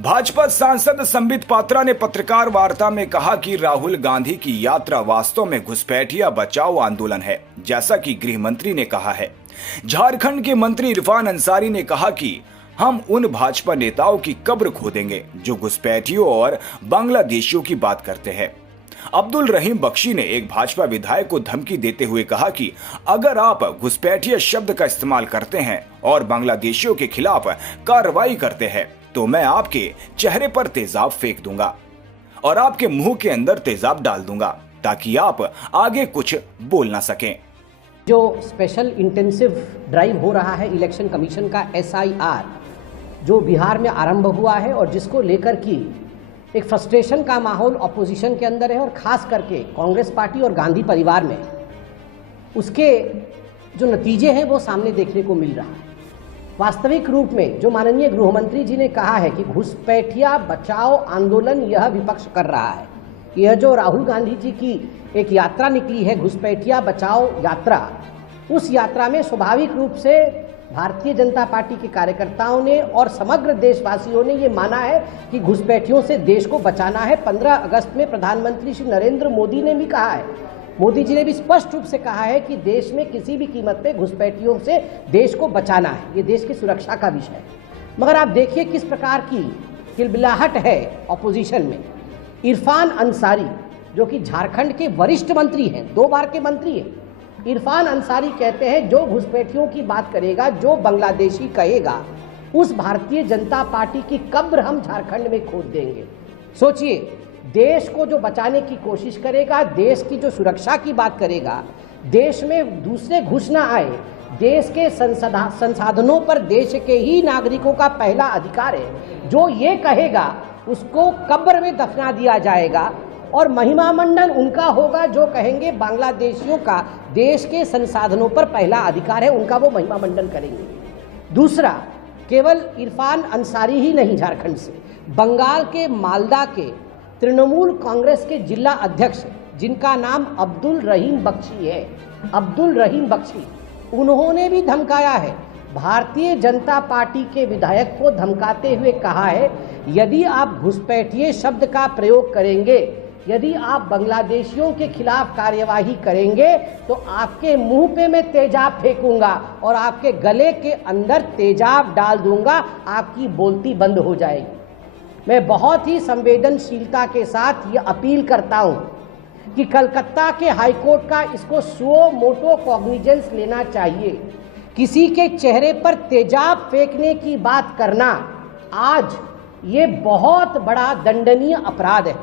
भाजपा सांसद संबित पात्रा ने पत्रकार वार्ता में कहा कि राहुल गांधी की यात्रा वास्तव में घुसपैठिया बचाओ आंदोलन है, जैसा कि गृह मंत्री ने कहा है। झारखंड के मंत्री इरफान अंसारी ने कहा कि हम उन भाजपा नेताओं की कब्र खोदेंगे जो घुसपैठियों और बांग्लादेशियों की बात करते हैं। अब्दुल रहीम बख्शी ने एक भाजपा विधायक को धमकी देते हुए कहा कि अगर आप घुसपैठिया शब्द का इस्तेमाल करते हैं और बांग्लादेशियों के खिलाफ कार्रवाई करते हैं तो मैं आपके चेहरे पर तेजाब फेंक दूंगा और आपके मुंह के अंदर तेजाब डाल दूंगा ताकि आप आगे कुछ बोल ना सकें। जो स्पेशल इंटेंसिव ड्राइव हो रहा है इलेक्शन कमीशन का SIR जो बिहार में आरंभ हुआ है और जिसको लेकर की एक फ्रस्ट्रेशन का माहौल ऑपोजिशन के अंदर है और खास करके कांग्रेस पार्टी और गांधी परिवार में, उसके जो नतीजे हैं वो सामने देखने को मिल रहा है। वास्तविक रूप में जो माननीय गृह मंत्री जी ने कहा है कि घुसपैठिया बचाओ आंदोलन यह विपक्ष कर रहा है, यह जो राहुल गांधी जी की एक यात्रा निकली है घुसपैठिया बचाओ यात्रा, उस यात्रा में स्वाभाविक रूप से भारतीय जनता पार्टी के कार्यकर्ताओं ने और समग्र देशवासियों ने ये माना है कि घुसपैठियों से देश को बचाना है। 15 अगस्त में प्रधानमंत्री श्री नरेंद्र मोदी ने भी कहा है, मोदी जी ने भी स्पष्ट रूप से कहा है कि देश में किसी भी कीमत पे घुसपैठियों से देश को बचाना है, ये देश की सुरक्षा का विषय है। मगर आप देखिए किस प्रकार की किलबिलाहट है ऑपोजिशन में। इरफान अंसारी जो कि झारखंड के वरिष्ठ मंत्री हैं, 2 बार के मंत्री हैं, इरफान अंसारी कहते हैं जो घुसपैठियों की बात करेगा, जो बांग्लादेशी कहेगा, उस भारतीय जनता पार्टी की कब्र हम झारखंड में खोद देंगे। सोचिए, देश को जो बचाने की कोशिश करेगा, देश की जो सुरक्षा की बात करेगा, देश में दूसरे घुस ना आए, देश के संसाधनों पर देश के ही नागरिकों का पहला अधिकार है, जो ये कहेगा उसको कब्र में दफना दिया जाएगा और महिमा मंडन उनका होगा जो कहेंगे बांग्लादेशियों का देश के संसाधनों पर पहला अधिकार है, उनका वो महिमा मंडन करेंगे। दूसरा, केवल इरफान अंसारी ही नहीं, झारखंड से बंगाल के मालदा के तृणमूल कांग्रेस के जिला अध्यक्ष जिनका नाम अब्दुल रहीम बख्शी है, अब्दुल रहीम बख्शी, उन्होंने भी धमकाया है। भारतीय जनता पार्टी के विधायक को धमकाते हुए कहा है यदि आप घुसपैठिए शब्द का प्रयोग करेंगे, यदि आप बांग्लादेशियों के खिलाफ कार्यवाही करेंगे तो आपके मुंह पे मैं तेजाब फेंकूंगा और आपके गले के अंदर तेजाब डाल दूंगा, आपकी बोलती बंद हो जाएगी। मैं बहुत ही संवेदनशीलता के साथ ये अपील करता हूं कि कलकत्ता के हाईकोर्ट का इसको सुओ मोटो कॉग्निजेंस लेना चाहिए। किसी के चेहरे पर तेजाब फेंकने की बात करना आज ये बहुत बड़ा दंडनीय अपराध है।